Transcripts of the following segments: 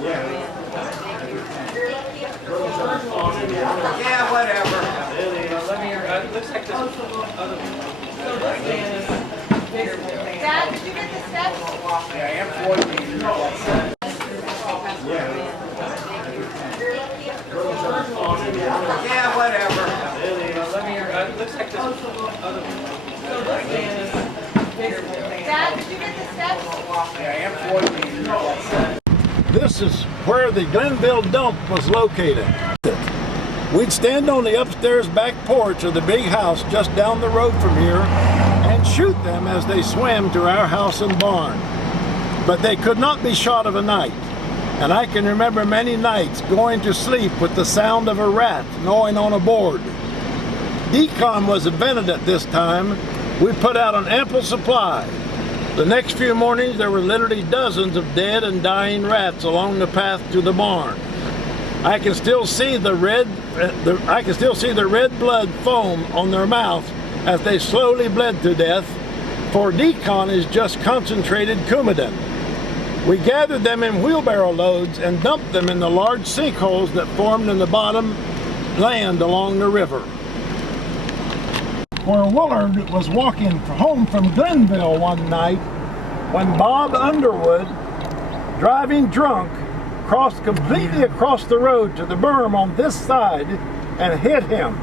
Yeah, whatever. It looks like this other Dad, did you get the steps? Yeah, M14. Yeah, whatever. It looks like this other Dad, did you get the steps? Yeah, M14. This is where the Glenville dump was located. We'd stand on the upstairs back porch of the big house just down the road from here and shoot them as they swam to our house and barn. But they could not be shot of a night. And I can remember many nights going to sleep with the sound of a rat gnawing on a board. Decon was invented at this time. We put out an ample supply. The next few mornings there were literally dozens of dead and dying rats along the path to the barn. I can still see the red blood foam on their mouths as they slowly bled to death, for Decon is just concentrated Coumadin. We gathered them in wheelbarrow loads and dumped them in the large sinkholes that formed in the bottom land along the river. Where Willard was walking home from Glenville one night when Bob Underwood, driving drunk, crossed completely across the road to the berm on this side and hit him.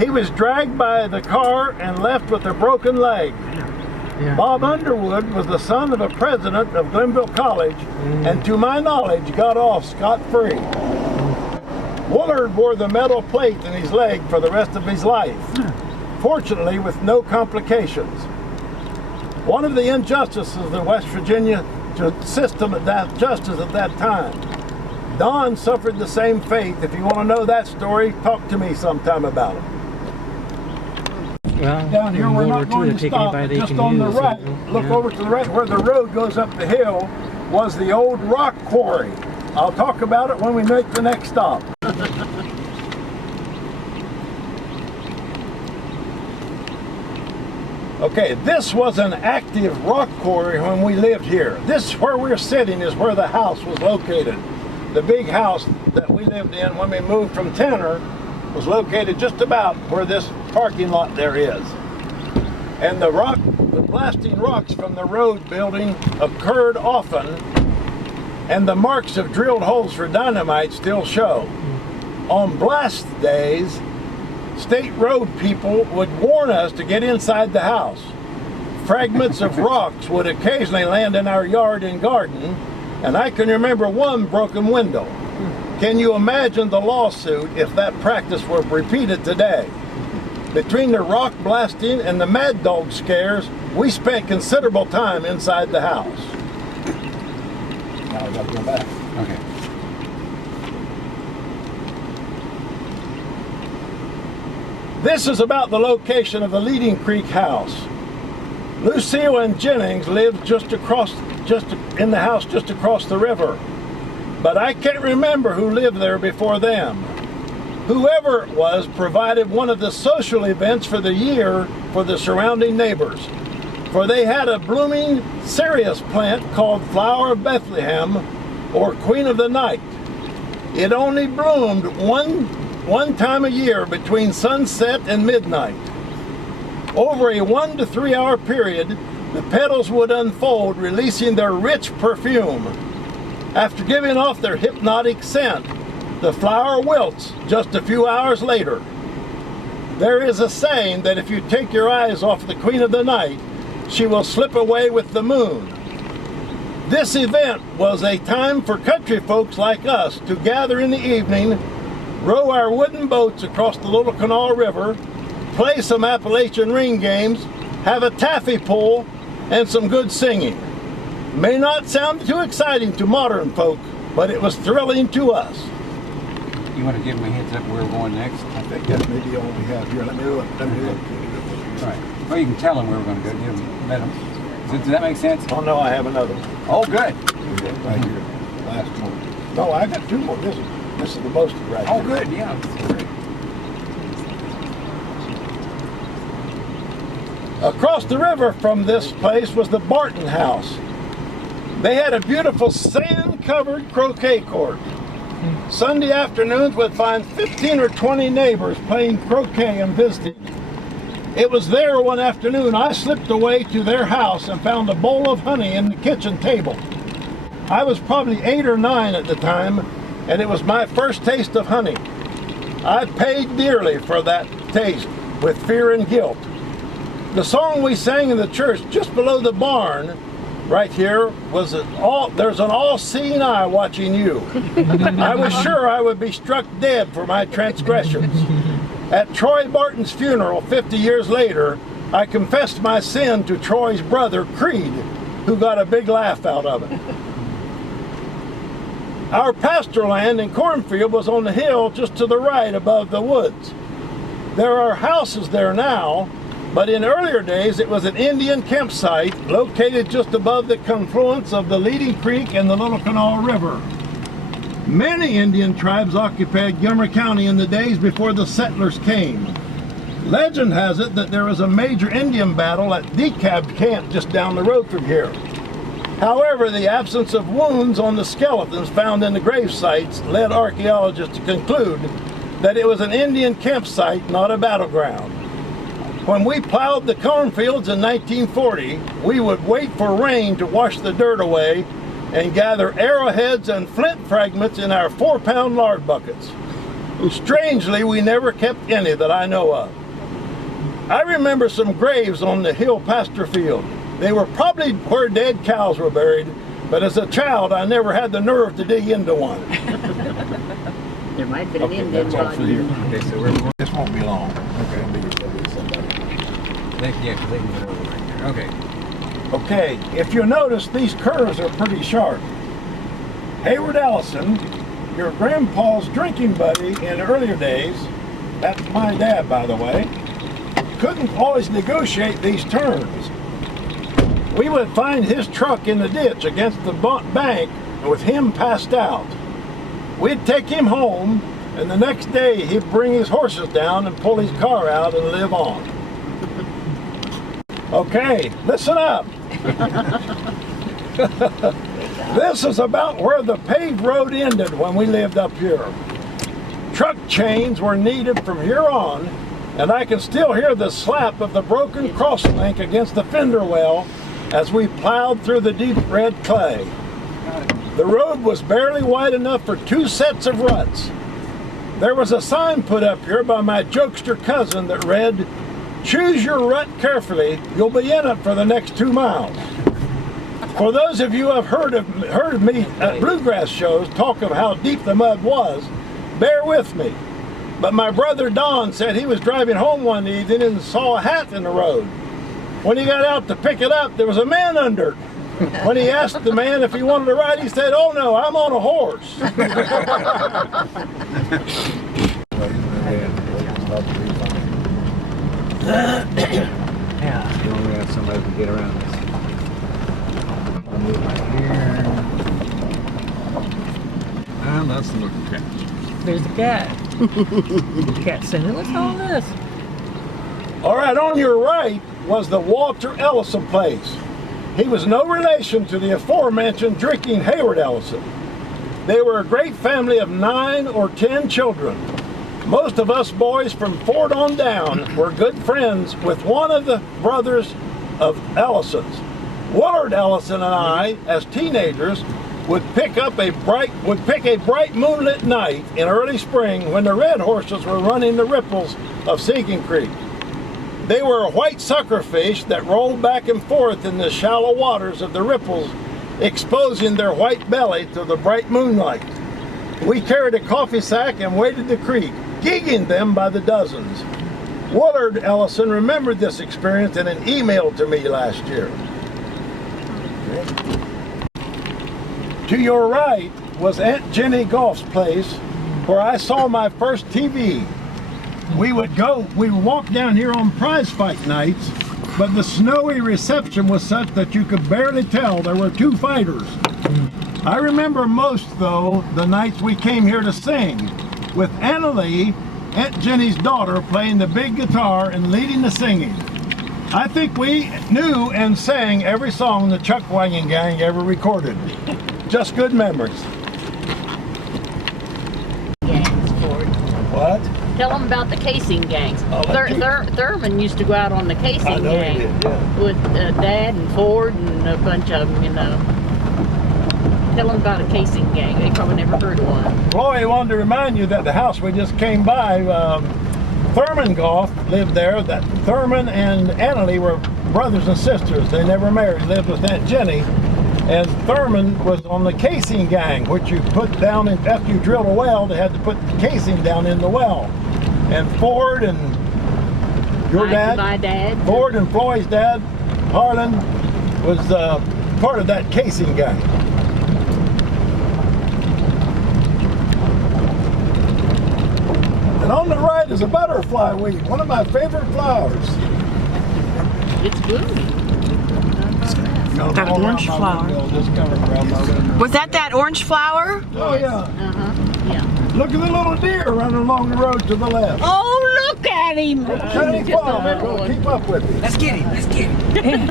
He was dragged by the car and left with a broken leg. Bob Underwood was the son of a president of Glenville College and to my knowledge got off scot-free. Willard wore the metal plate in his leg for the rest of his life, fortunately with no complications. One of the injustices of the West Virginia system at that time. Don suffered the same fate. If you want to know that story, talk to me sometime about it. Well, Down here we're not going to stop. Just on the right, look over to the right where the road goes up the hill was the old rock quarry. I'll talk about it when we make the next stop. Okay, this was an active rock quarry when we lived here. This where we're sitting is where the house was located. The big house that we lived in when we moved from Tanner was located just about where this parking lot there is. And the blasting rocks from the road building occurred often, and the marks of drilled holes for dynamite still show. On blast days, state road people would warn us to get inside the house. Fragments of rocks would occasionally land in our yard and garden, and I can remember one broken window. Can you imagine the lawsuit if that practice were repeated today? Between the rock blasting and the mad dog scares, we spent considerable time inside the house. Now I gotta go back. Okay. This is about the location of the Leading Creek house. Lucille and Jennings lived just in the house just across the river. But I can't remember who lived there before them. Whoever it was provided one of the social events for the year for the surrounding neighbors. For they had a blooming cereus plant called Flower of Bethlehem, or Queen of the Night. It only bloomed one time a year between sunset and midnight. Over a 1 to 3 hour period, the petals would unfold, releasing their rich perfume. After giving off their hypnotic scent, the flower wilts just a few hours later. There is a saying that if you take your eyes off the Queen of the Night, she will slip away with the moon. This event was a time for country folks like us to gather in the evening, row our wooden boats across the Little Kanawha River, play some Appalachian ring games, have a taffy pull, and some good singing. May not sound too exciting to modern folk, but it was thrilling to us. You want to give them a heads up where we're going next? I think that's maybe all we have here. Let me look. All right. Well, you can tell them where we're going to go. Let them. Does that make sense? Oh no, I have another one. Oh, good. Right here. Last one. No, I got two more. This is the most right Oh, here. good. Yeah. That's great. Across the river from this place was the Barton house. They had a beautiful sand-covered croquet court. Sunday afternoons would find 15 or 20 neighbors playing croquet and visiting. It was there one afternoon I slipped away to their house and found a bowl of honey in the kitchen table. I was probably 8 or 9 at the time, and it was my first taste of honey. I paid dearly for that taste, with fear and guilt. The song we sang in the church just below the barn right here was there's an all-seeing eye watching you. I was sure I would be struck dead for my transgressions. At Troy Barton's funeral 50 years later, I confessed my sin to Troy's brother, Creed, who got a big laugh out of it. Our pasture land and cornfield was on the hill just to the right above the woods. There are houses there now, but in earlier days it was an Indian campsite located just above the confluence of the Leading Creek and the Little Kanawha River. Many Indian tribes occupied Montgomery County in the days before the settlers came. Legend has it that there was a major Indian battle at DeKalb Camp just down the road from here. However, the absence of wounds on the skeletons found in the grave sites led archaeologists to conclude that it was an Indian campsite, not a battleground. When we plowed the cornfields in 1940, we would wait for rain to wash the dirt away and gather arrowheads and flint fragments in our 4-pound lard buckets. Strangely, we never kept any that I know of. I remember some graves on the hill pasture field. They were probably where dead cows were buried, but as a child I never had the nerve to dig into one. There might be an Okay, Indian that's all for body. here. Okay, so we're going. This won't be long. Yeah, 'cause they can get over right there. Okay. Okay, if you notice, these curves are pretty sharp. Hayward Ellison, your grandpa's drinking buddy in earlier days, that's my dad, by the way, couldn't always negotiate these turns. We would find his truck in the ditch against the bank with him passed out. We'd take him home, and the next day he'd bring his horses down and pull his car out and live on. Okay, listen up. This is about where the paved road ended when we lived up here. Truck chains were needed from here on, and I can still hear the slap of the broken crosslink against the fender well as we plowed through the deep red clay. The road was barely wide enough for 2 sets of ruts. There was a sign put up here by my jokester cousin that read, "Choose your rut carefully, you'll be in it for the next 2 miles." For those of you who have heard of me at bluegrass shows talk of how deep the mud was, bear with me. But my brother Don said he was driving home one evening and saw a hat in the road. When he got out to pick it up, there was a man under it. When he asked the man if he wanted to ride, he said, "Oh no, I'm on a horse." Yeah. You only have somebody to get around this. I'll move right here. And that's the little cat. There's the cat. The cat saying, "What's all this?" All right, on your right was the Walter Ellison place. He was no relation to the aforementioned drinking Hayward Ellison. They were a great family of 9 or 10 children. Most of us boys from Ford on down were good friends with one of the brothers of Ellison's. Willard Ellison and I, as teenagers, would pick a bright moonlit night in early spring when the red horses were running the ripples of Sinking Creek. They were white suckerfish that rolled back and forth in the shallow waters of the ripples, exposing their white belly to the bright moonlight. We carried a coffee sack and waded the creek, gigging them by the dozens. Willard Ellison remembered this experience in an email to me last year. To your right was Aunt Jenny Goff's place, where I saw my first TV. We would walk down here on prize fight nights, but the snowy reception was such that you could barely tell there were 2 fighters. I remember most, though, the nights we came here to sing, with Anna Lee, Aunt Jenny's daughter, playing the big guitar and leading the singing. I think we knew and sang every song the Chuck Wagon Gang ever recorded. Just good memories. Gangs, Ford. What? Tell them about the casing gangs. Oh, Thurman used to go out on the I casing know he gang did, yeah. with Dad and Ford and a bunch of them, you know. Tell them about a casing gang. They probably never heard of one. Chloe wanted to remind you that the house we just came by, Thurman Goff lived there. That Thurman and Annalie were brothers and sisters. They never married, lived with Aunt Jenny. And Thurman was on the casing gang, which you put down in, after you drilled a well, they had to put the casing down in the well. And Ford and your dad, My dad. Ford and Floyd's dad, Harlan, was part of that casing gang. And on the right is a butterfly weed, one of my favorite flowers. It's blooming. That orange flower. Was that orange flower? Oh yeah. Uh-huh. Yeah. Look at the little deer running along the road to the left. Oh, look at him! Shiny fall, man. Go keep up with me. Let's get him. Let's get him.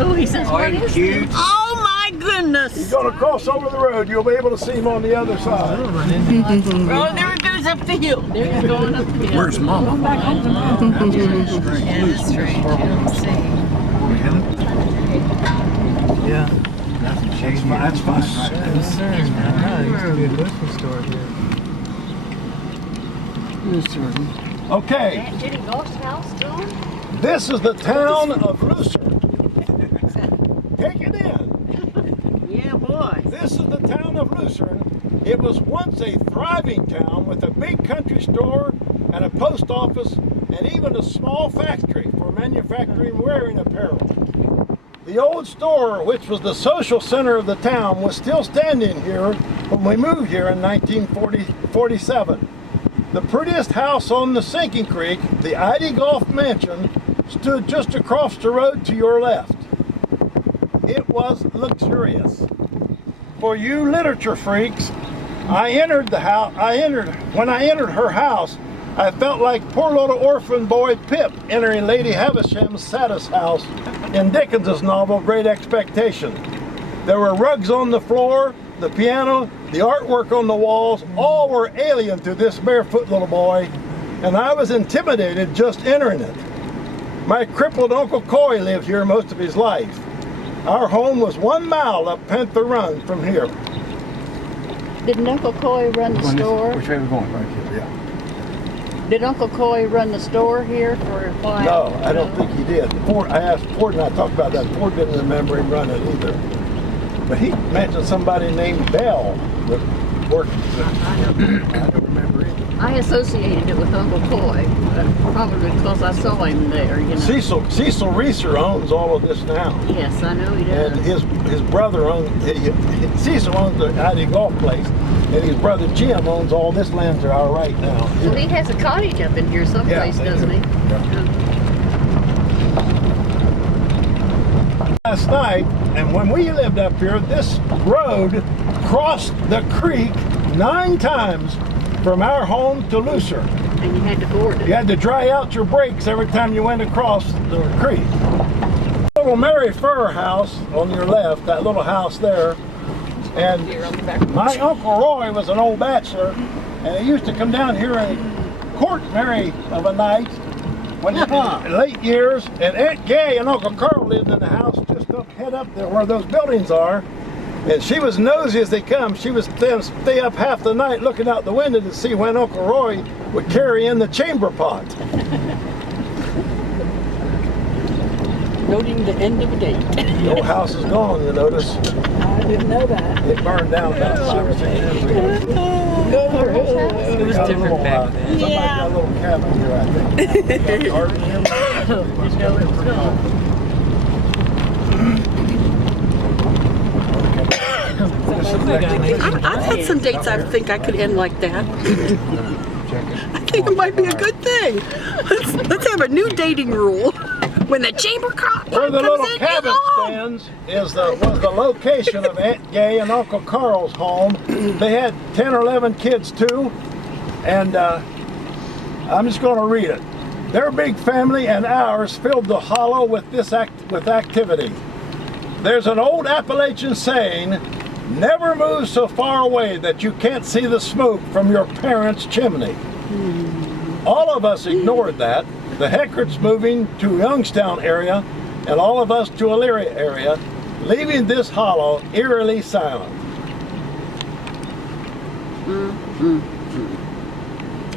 Oh, he says, what is cute. Oh my goodness! You're gonna cross over the road. You'll be able to see him on the other side. Oh, there it goes up the hill. There he's going up the hill. Where's Mama? Yeah. That's fine. Yes, sir. I know. Used to be a grocery store here. Okay, Aunt Jenny Goff's house, John? this is the town of Lucerne. Take it in. Yeah, boy. This is the town of Lucerne. It was once a thriving town with a big country store and a post office and even a small factory for manufacturing wearing apparel. The old store, which was the social center of the town, was still standing here when we moved here in 1947. The prettiest house on the Sinking Creek, the Ida Golf Mansion, stood just across the road to your left. It was luxurious. For you literature freaks, when I entered her house, I felt like poor little orphan boy Pip entering Lady Havisham's saddest house in Dickens's novel Great Expectation. There were rugs on the floor, the piano, the artwork on the walls, all were alien to this barefoot little boy, and I was intimidated just entering it. My crippled Uncle Coy lived here most of his life. Our home was 1 mile up Panther Run from here. Didn't Uncle Coy run the store? Which way are we going? Right here, yeah. Did Uncle Coy run the store here for a while? No, I don't think he did. Ford, I asked Ford and I talked about that. Ford didn't remember him running either. But he mentioned somebody named Bell that worked. I don't remember either. I associated it with Uncle Coy, probably because I saw him there, you know. Cecil Reeser owns all of this now. Yes, I know he does. And his brother owns, Cecil owns the Ida Golf place, and his brother Jim owns all this land to our right now. Well, he has a cottage up in here someplace, they doesn't do. he? Yeah. Last night, and when we lived up here, this road crossed the creek 9 times from our home to Lucerne. And you had to board it. You had to dry out your brakes every time you went across the creek. Little Mary Furr house on your left, that little house there, and my Uncle Roy was an old bachelor, and he used to come down here and court Mary of a night when in late years, and Aunt Gay and Uncle Carl lived in the house just head up there where those buildings are. And she was nosy as they come. She would stay up half the night looking out the window to see when Uncle Roy would carry in the chamber pot. Noting the end of a date. The old house is gone, you notice. I didn't know that. It burned down about 5 or 6 years ago. It was different back then. Somebody got a little cabin here, I think. Got garden here. Didn't know it was gone. I've had some dates I think I could end like that. I think it might be a good thing. Let's have a new dating rule. When the chamber pot Where the comes little in, cabin get home. stands was the location of Aunt Gay and Uncle Carl's home. They had 10 or 11 kids too, and I'm just going to read it. Their big family and ours filled the hollow with with activity. There's an old Appalachian saying, never move so far away that you can't see the smoke from your parents' chimney. All of us ignored that. The Heckards moving to Youngstown area and all of us to Elyria area, leaving this hollow eerily silent.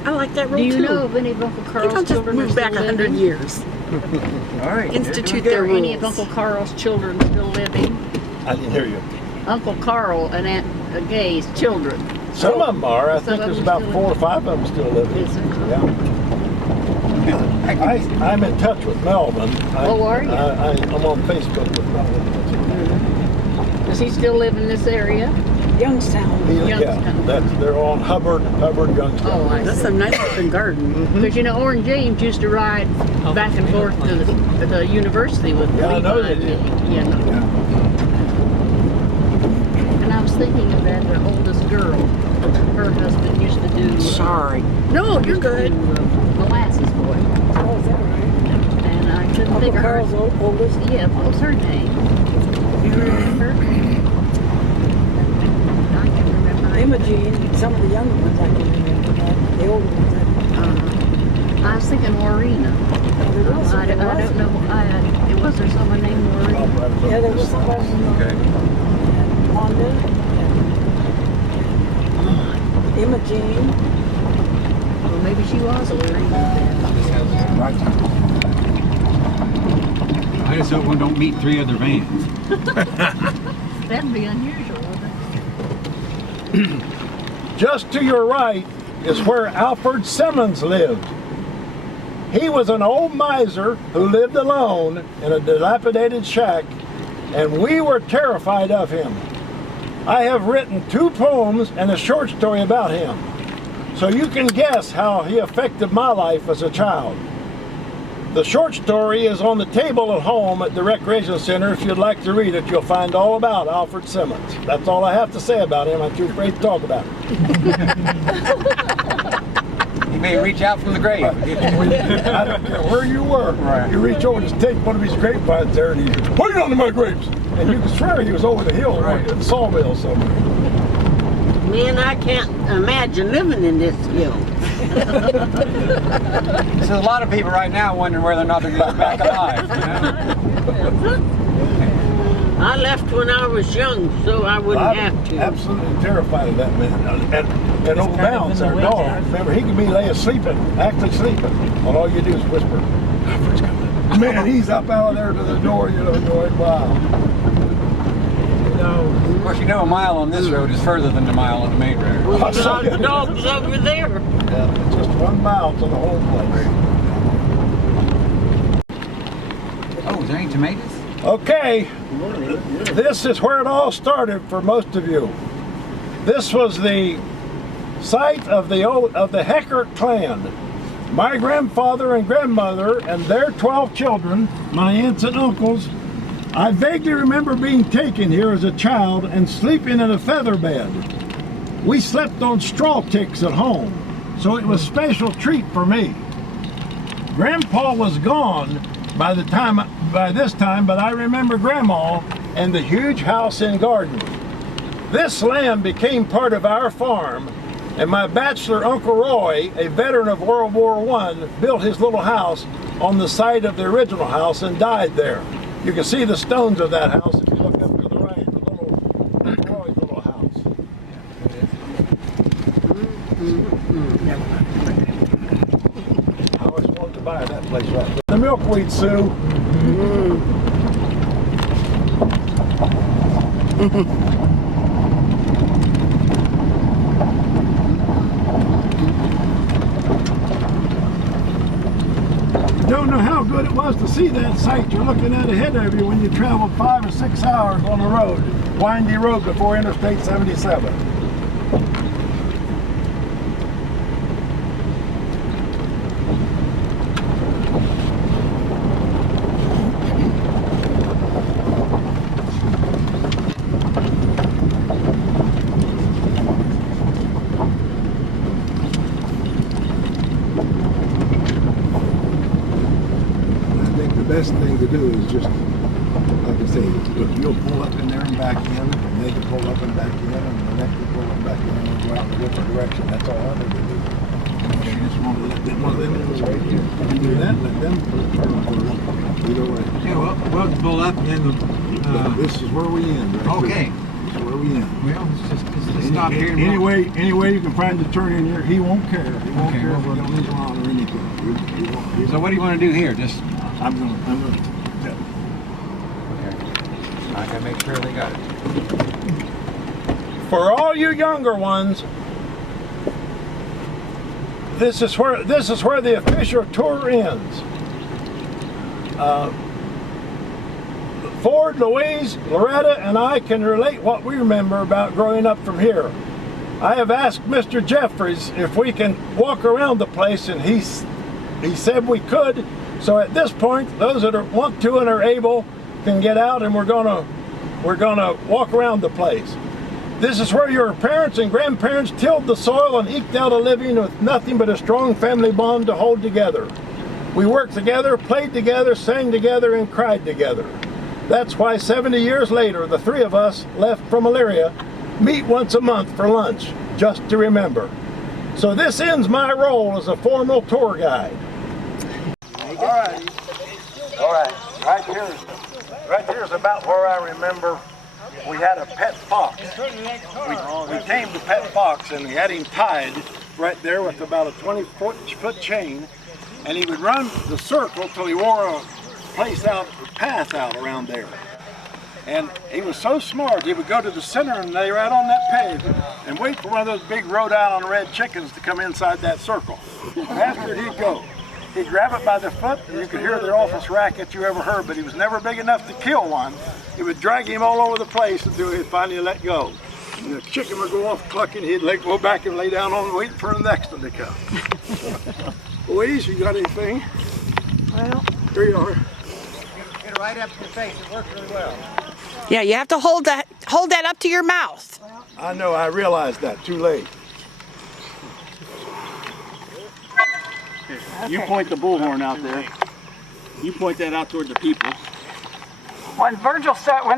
I like that rule Do you too. know of any of Uncle I think Carl's I'll just children move are back still 100 living? years. All right. Institute their Are any of rules. Uncle Carl's children still living? I didn't hear you. Uncle Carl and Aunt Gay's children. Some of them are. I Some think of there's them about still 4 or 5 of them still living. Is there? Yeah. I'm in touch with Melvin. Oh, are you? I'm on Facebook with Melvin. Does he still live in this area? Youngstown. Yeah, Youngstown. they're on Hubbard, Youngstown. Oh, I That's see. a nice looking garden. Because you know, Orrin James used to ride back and forth to the university with Yeah, I know Levi they did. and me, you know. Yeah. And I was thinking of that, the oldest girl. Her husband used to do. Sorry. No, you're good. Molasses Boy. Oh, is that right? And I couldn't think Uncle of her. Carl's oldest. Yeah, what was her name? Do you remember? I can't remember. Imogene, some of the younger ones I can remember, but the older ones I was thinking Warina. there was I some- don't know. Was there someone named Warina? Yeah, there was somebody Okay. Wanda and Imogene. Well, maybe she was a Warina then. I just hope one don't meet 3 other vans. That'd be unusual, wouldn't it? Just to your right is where Alfred Simmons lived. He was an old miser who lived alone in a dilapidated shack, and we were terrified of him. I have written 2 poems and a short story about him, so you can guess how he affected my life as a child. The short story is on the table at home at the Recreation Center. If you'd like to read it, you'll find all about Alfred Simmons. That's all I have to say about him. I'm too afraid to talk about him. He may reach out from the grave. I don't care where you were. Right. You reach over and just take one of his grapevines there and he's holding on to my grapes. And you can swear he was over the hill Right. in the sawmill somewhere. Man, I can't imagine living in this hill. There's a lot of people right now wondering whether or not they're going to be back alive. You know? I left when I was young, so I wouldn't I'm have to. absolutely terrified of that man. And old Bounce, our dog, remember, he could be laying sleeping, actually sleeping, and all you do is whisper, Alfred's coming. Man, he's up out of there to the door, you know, going, wow. Of course, you know a mile on this road is further than a mile on the main road. Well, the dog's over there. Yeah, just 1 mile to the whole place. Oh, is there any tomatoes? Okay, this is where it all started for most of you. This was the site of the Heckert clan. My grandfather and grandmother and their 12 children, my aunts and uncles, I vaguely remember being taken here as a child and sleeping in a feather bed. We slept on straw ticks at home, so it was a special treat for me. Grandpa was gone by this time, but I remember Grandma and the huge house and garden. This land became part of our farm, and my bachelor Uncle Roy, a veteran of World War I, built his little house on the site of the original house and died there. You can see the stones of that house if you look up to the right, the little Roy's little house. I always wanted to buy that place right there. The milkweed, Sue. Don't know how good it was to see that sight you're looking at ahead of you when you travel 5 or 6 hours on the road, windy road before Interstate 77. best thing to do is just, like I say, if you'll pull up in there and back in, and they can pull up and back in, and the next will pull up and back in, and go out in a different direction. That's all I need to do. You just want to let them right here. You do that, let them turn either way. Yeah, we'll pull up and then But this is where we end, right? okay. This is where we end. Well, let's stop here. Any way you can find the turn in here, he won't care. He won't Okay, care well, if we don't use around or anything. He won't. So what do you want to do here? Just I'm gonna. okay. I gotta make sure they got it. For all you younger ones, this is where the official tour ends. Ford, Louise, Loretta, and I can relate what we remember about growing up from here. I have asked Mr. Jeffries if we can walk around the place, and he said we could. So at this point, those that want to and are able can get out, and we're gonna walk around the place. This is where your parents and grandparents tilled the soil and eked out a living with nothing but a strong family bond to hold together. We worked together, played together, sang together, and cried together. That's why 70 years later, the three of us left from Elyria meet once a month for lunch, just to remember. So this ends my role as a formal tour guide. All right, right here is about where I remember we had a pet fox. We tamed a pet fox, and we had him tied right there with about a 20-foot chain, and he would run the circle till he wore a path out around there. And he was so smart, he would go to the center and lay right on that peg and wait for one of those big Rhode Island red chickens to come inside that circle. And after he'd go, he'd grab it by the foot, and you could hear the awfulest racket you ever heard, but he was never big enough to kill one. He would drag him all over the place until he'd finally let go. And the chicken would go off clucking, he'd go back and lay down on it, waiting for the next one to come. Louise, you got anything? Well, Here you are. Get it right up to the face. It works really well. yeah, you have to hold that up to your mouth. I know, I realized that, too late. You point the bullhorn out there. You point that out toward the people. When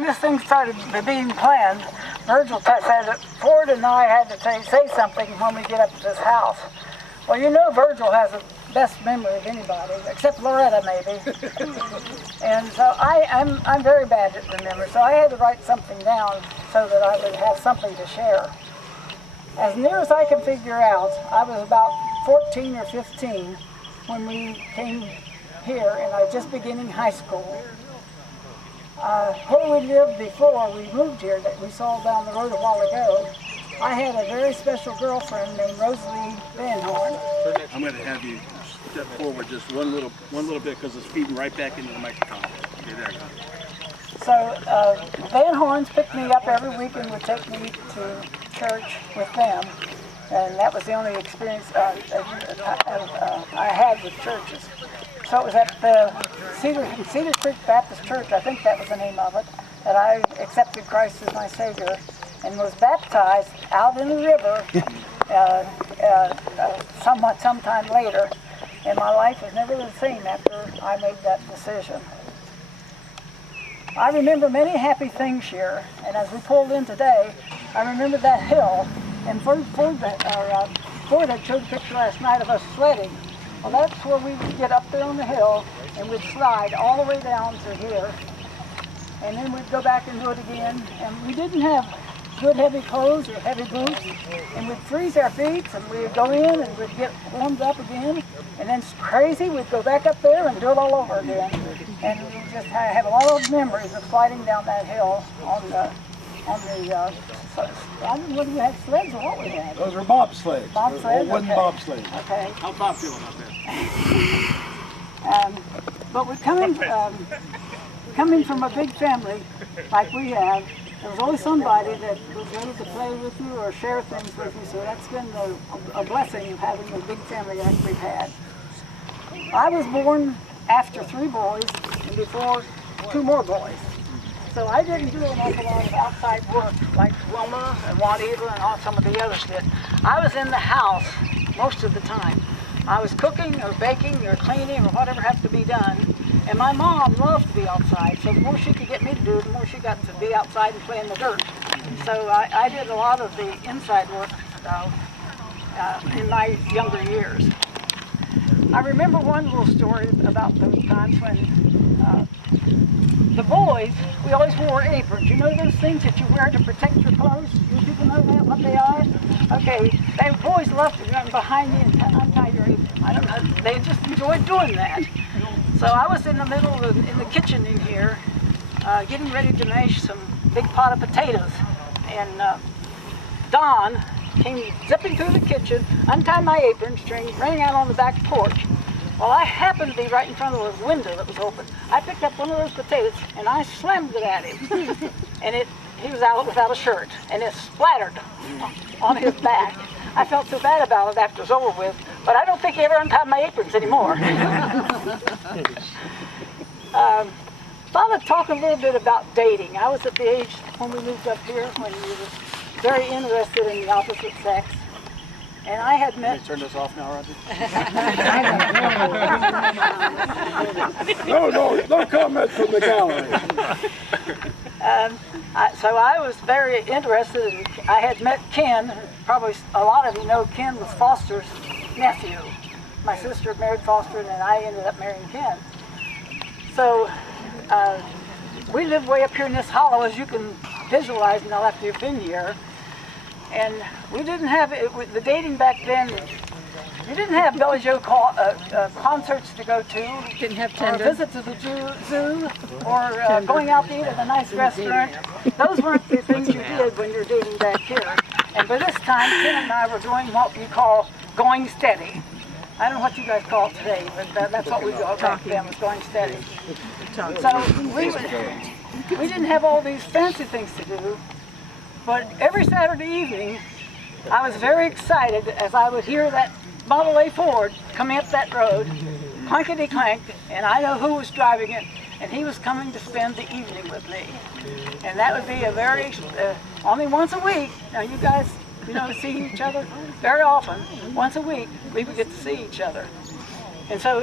this thing started being planned, Virgil said that Ford and I had to say something when we get up to this house. Well, you know Virgil has the best memory of anybody, except Loretta maybe. And so I'm very bad at remembering, so I had to write something down so that I would have something to share. As near as I can figure out, I was about 14 or 15 when we came here, and I was just beginning high school. Where we lived before we moved here, that we saw down the road a while ago, I had a very special girlfriend named Rosalie Van Horn. I'm going to have you step forward just one little bit because it's feeding right back into the microphone. Okay, there you go. So Van Horns picked me up every week and would take me to church with them. And that was the only experience I had with churches. So it was at the Cedar Creek Baptist Church, I think that was the name of it, that I accepted Christ as my Savior and was baptized out in the river sometime later. And my life was never the same after I made that decision. I remember many happy things here, and as we pulled in today, I remember that hill. And Ford had showed a picture last night of us sledding. Well, that's where we would get up there on the hill and we'd slide all the way down to here. And then we'd go back and do it again. And we didn't have good heavy clothes or heavy boots. And we'd freeze our feet and we'd go in and we'd get warmed up again. And then crazy, we'd go back up there and do it all over again. And we just have a lot of memories of sliding down that hill on the I don't know whether we had sleds or what we had. Those were bobsleds. Bobsleds? Wooden Okay. bobsleds. Okay. How's Bob feeling out there? But coming from a big family like we have, there was always somebody that was ready to play with you or share things with you, so that's been a blessing of having a big family like we've had. I was born after 3 boys and before 2 more boys. So I didn't do an awful lot of outside work like Wilma and Juanita and all some of the others did. I was in the house most of the time. I was cooking or baking or cleaning or whatever had to be done. And my mom loved to be outside, so the more she could get me to do, the more she got to be outside and play in the dirt. So I did a lot of the inside work in my younger years. I remember one little story about those times when the boys, we always wore aprons. You know those things that you wear to protect your clothes? You people know that, what they are? Okay, they boys loved to run behind me and untie your apron. I don't know, they just enjoyed doing that. So I was in the middle of in the kitchen in here, getting ready to mash some big pot of potatoes. And Don came zipping through the kitchen, untied my apron string, ran out on the back porch. Well, I happened to be right in front of the window that was open. I picked up one of those potatoes and I slammed it at him. And he was out without a shirt and it splattered on his back. I felt so bad about it after it was over with, but I don't think he ever untied my aprons anymore. Thought I'd talk a little bit about dating. I was at the age when we moved up here when we were very interested in the opposite sex. And I had met... Turn this off now, Roger? No comments from the gallery. So I was very interested in, I had met Ken. Probably a lot of you know Ken was Foster's nephew. My sister married Foster and I ended up marrying Ken. So we live way up here in this hollow, as you can visualize now after you've been here. And we didn't have the dating back then. You didn't have Billy Joe concerts to go to. Didn't have Or Tinder. a visit to the zoo, or going out to eat at a nice restaurant. Those weren't the things you did when you're dating back here. And by this time, Ken and I were doing what we call going steady. I don't know what you guys call it today, but that's what we called back then, was going steady. So we didn't have all these fancy things to do, but every Saturday evening, I was very excited as I would hear that Model A Ford coming up that road, clankety clank, and I know who was driving it, and he was coming to spend the evening with me. And that would be a very, only once a week. Now you guys, see each other very often. Once a week, we would get to see each other. And so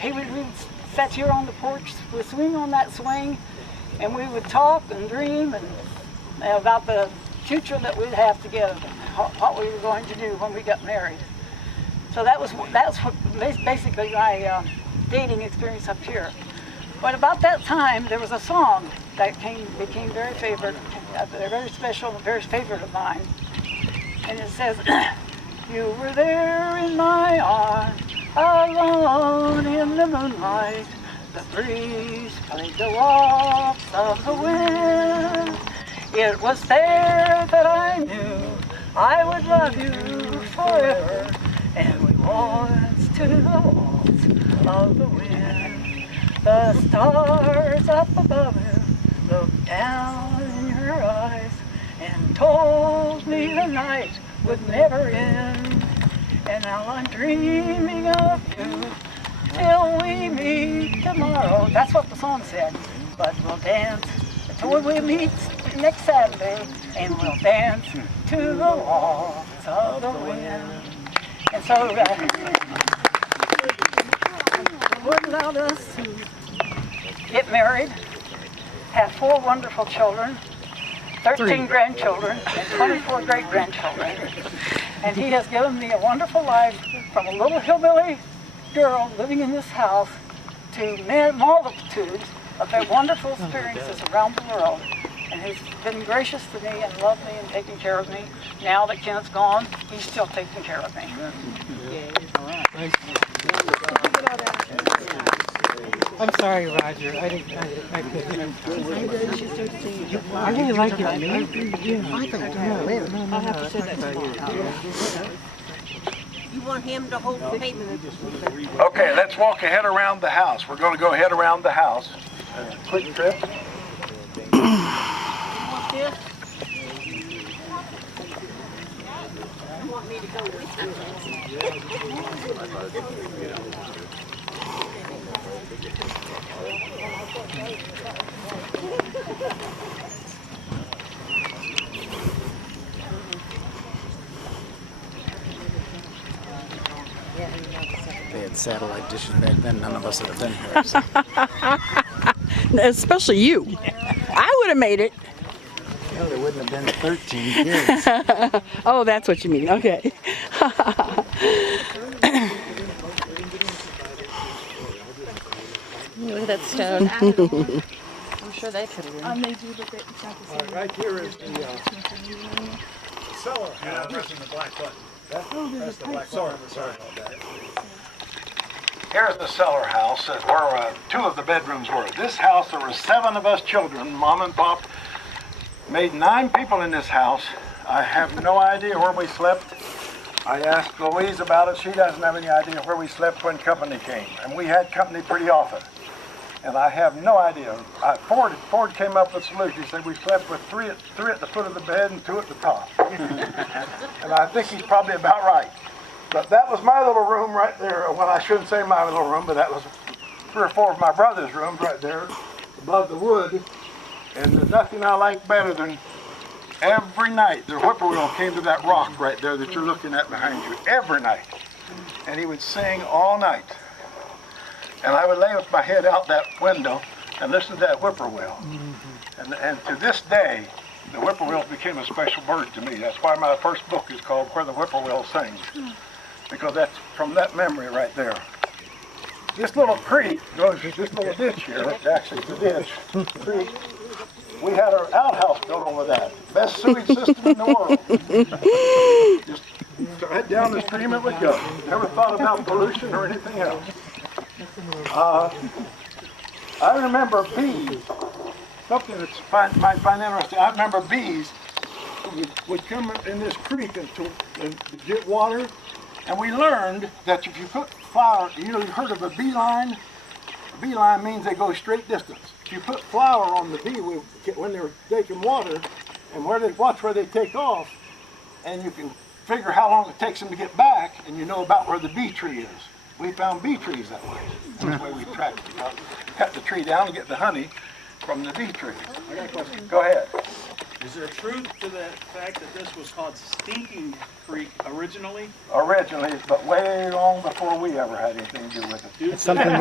we would sit here on the porch, we'd swing on that swing, and we would talk and dream and about the future that we'd have together, what we were going to do when we got married. So that's basically my dating experience up here. But about that time, there was a song that became very favorite, very special, and very favorite of mine. And it says, "You were there in my arms, alone in the moonlight. The breeze played the waltz of the wind. It was there that I knew I would love you forever. And we waltzed to the waltz of the wind. The stars up above you looked down in your eyes and told me the night would never end. And now I'm dreaming of you till we meet tomorrow." That's what the song said. "But we'll dance until we meet next Saturday, and we'll dance to the waltz of the wind." And so Lord allowed us to get married, have 4 wonderful children, 13 grandchildren, and 24 great-grandchildren. And he has given me a wonderful life, from a little hillbilly girl living in this house to multitudes of their wonderful experiences around the world. And he's been gracious to me and loved me and taken care of me. Now that Kent's gone, he's still taking care of me. I'm sorry, Roger. I really like your name. I'll have to say that tomorrow. You want him to hold the paper? Okay, let's walk ahead around the house. We're going to go ahead around the house. Quick trip. Want this? You want me to go with you? had satellite dishes back then, none of us would have been here. Especially you. I would have made it. Well, there wouldn't have been 13 kids. Oh, that's what you mean. Okay. Look at that stone. I'm sure they could have been. Right here is the cellar. Yeah, this is the black button. That's the black button. Sorry about that. Here's the cellar house where 2 of the bedrooms were. This house, there were 7 of us children, Mom and Pop. Made 9 people in this house. I have no idea where we slept. I asked Louise about it. She doesn't have any idea where we slept when company came. And we had company pretty often. And I have no idea. Ford came up with a solution. He said we slept with 3 at the foot of the bed and 2 at the top. And I think he's probably about right. But that was my little room right there. Well, I shouldn't say my little room, but that was 3 or 4 of my brother's rooms right there above the wood. And there's nothing I like better than every night the whippoorwill came to that rock right there that you're looking at behind you. Every night. And he would sing all night. And I would lay with my head out that window and listen to that whippoorwill. And to this day, the whippoorwill became a special bird to me. That's why my first book is called Where the Whippoorwill Sings. Because that's from that memory right there. This little creek goes to this little ditch here. Actually, it's a ditch. Creek. We had our outhouse built over that. Best sewage system in the world. Just right down the stream it would go. Never thought about pollution or anything else. I remember bees. Something that might find interesting. I remember bees would come in this creek and get water. And we learned that if you put flour, you've heard of a bee line? A bee line means they go straight distance. If you put flour on the bee when they're taking water, and watch where they take off, and you can figure how long it takes them to get back, and you know about where the bee tree is. We found bee trees that way. That's the way we tracked it. Cut the tree down and get the honey from the bee tree. I got a question. Go ahead. Is there truth to the fact that this was called Stinking Creek originally? Originally, but way long before we ever had anything to do with it. It's something to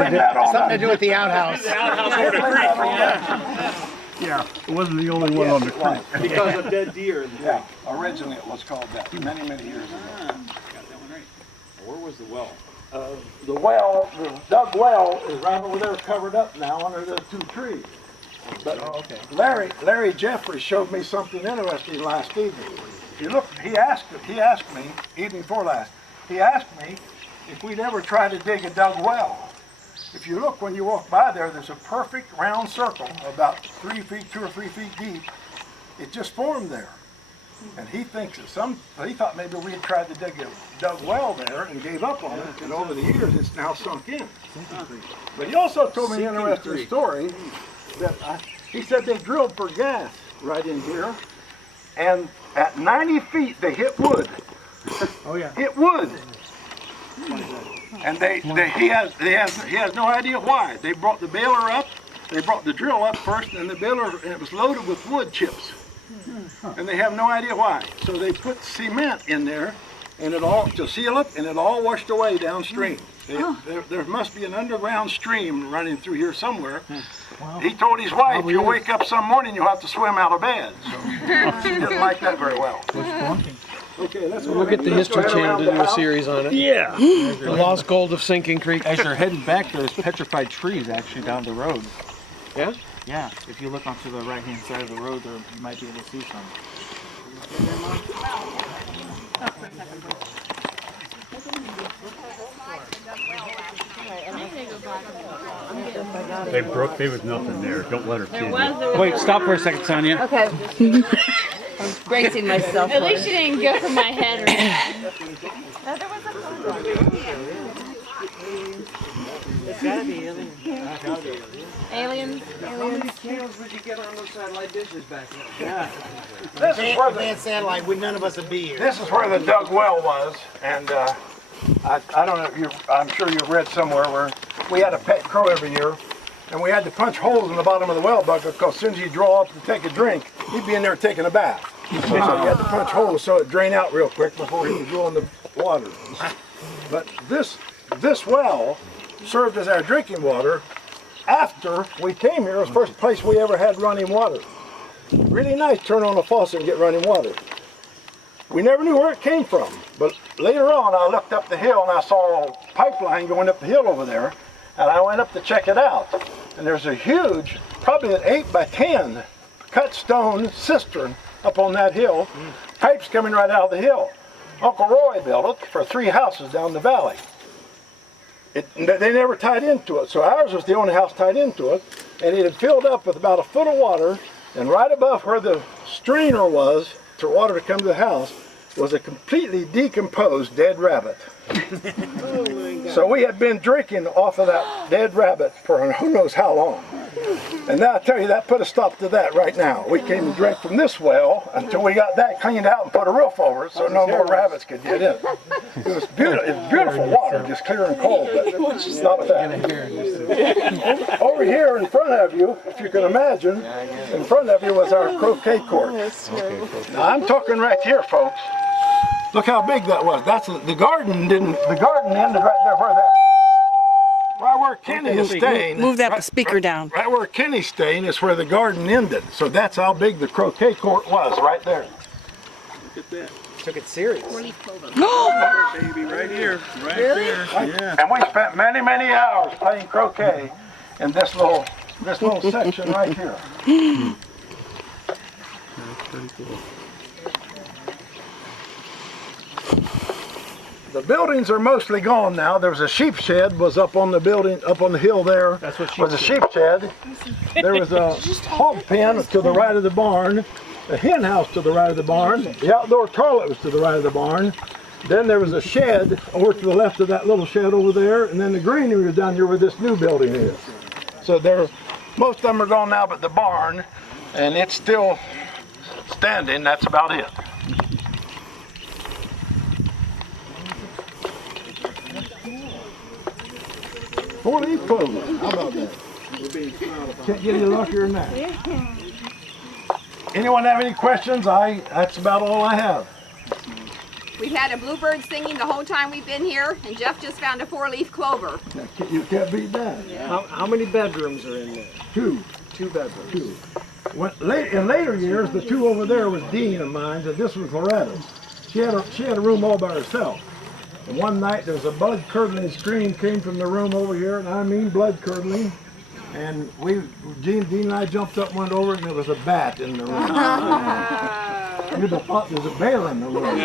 do with the outhouse. The outhouse over the creek, Yeah, it wasn't the only one on the creek. because of dead deer. Yeah, originally it was called that, many, many years ago. Got that one right. Where was the well? The well, the dug well is right over there covered up now under the 2 trees. But Larry Jeffrey showed me something interesting last evening. If you look, he asked me, evening before last, he asked me if we'd ever try to dig a dug well. If you look when you walk by there's a perfect round circle about 2 or 3 feet deep. It just formed there. And he thinks that he thought maybe we had tried to dig a dug well there and gave up on it, and over the years it's now sunk in. But he also told me an interesting story that he said they drilled for gas right in here, and at 90 feet they hit wood. Oh yeah. Hit wood. And he has no idea why. They brought the baler up, they brought the drill up first, and the baler, and it was loaded with wood chips. And they have no idea why. So they put cement in there, and to seal it, and it all washed away downstream. There must be an underground stream running through here somewhere. Wow. He told his wife, you'll wake up some morning, you'll have to swim out of bed. So she didn't like that very well. Okay, We'll get the History Channel to do a series on it. Yeah. The Lost Gold of Sinking Creek. As you're heading back, there's petrified trees actually down the road. Yeah? Yeah, if you look onto the right-hand side of the road, there you might be able to see some. Hey, Brooke, there was nothing there. Don't let her kid you. Wait, stop for a second, Sonia. Okay. I'm bracing myself. At least you didn't go for my head or anything. No, there was It's gotta be aliens. aliens. How many kills would you get on those satellite dishes back there? Yeah. This is where the satellite, would none of us would be here. This is where the dug well was, and I don't know if I'm sure you've read somewhere where we had a pet crow every year, and we had to punch holes in the bottom of the well bucket because as soon as you draw up to take a drink, he'd be in there taking a bath. So you had to punch holes so it drained out real quick before he could go in the water. But this this well served as our drinking water after we came here. It was the first place we ever had running water. Really nice, turn on a faucet and get running water. We never knew where it came from, but later on I looked up the hill and I saw a pipeline going up the hill over there, and I went up to check it out. And there's a huge, probably an 8 by 10 cut stone cistern up on that hill, pipes coming right out of the hill. Uncle Roy built it for 3 houses down the valley. They never tied into it, so ours was the only house tied into it, and it had filled up with about a foot of water, and right above where the strainer was for water to come to the house was a completely decomposed dead rabbit. So we had been drinking off of that dead rabbit for who knows how long. And now I tell you, that put a stop to that right now. We came and drank from this well until we got that cleaned out and put a roof over it so no more rabbits could get in. It was beautiful, beautiful water, just clear and cold, but not with that. Over here in front of you, if you can imagine, in front of you was our croquet court. Now I'm talking right here, folks. Look how big that was. That's the garden ended right there where Kenny is staying. Move that speaker down. Right where Kenny's staying is where the garden ended. So that's how big the croquet court was, right there. Look at that. Took it serious. Baby, right here. Right there. Yeah. And we spent many, many hours playing croquet in this little section right here. That's pretty cool. The buildings are mostly gone now. There was a sheep shed was up on the building, up on the hill there. That's what was a sheep shed. There was a hog pen to the right of the barn, a hen house to the right of the barn, the outdoor toilet was to the right of the barn. Then there was a shed over to the left of that little shed over there, and then the greenery was down here where this new building is. So most of them are gone now but the barn, and it's still standing. That's about it. Four-leaf clover. How about that? Can't get any luckier than that. Anyone have any questions? That's about all I have. We've had a bluebird singing the whole time we've been here, and Jeff just found a 4-leaf clover. You can't beat that. Yeah. How many bedrooms are in there? 2. 2 bedrooms. 2. In later years, the 2 over there was Dean of mine, and this was Loretta's. She had a room all by herself. And one night there was a blood-curdling scream came from the room over here, and I mean blood-curdling. And Dean and I jumped up and went over, and there was a bat in the room. You'd have thought there was a bear in the room.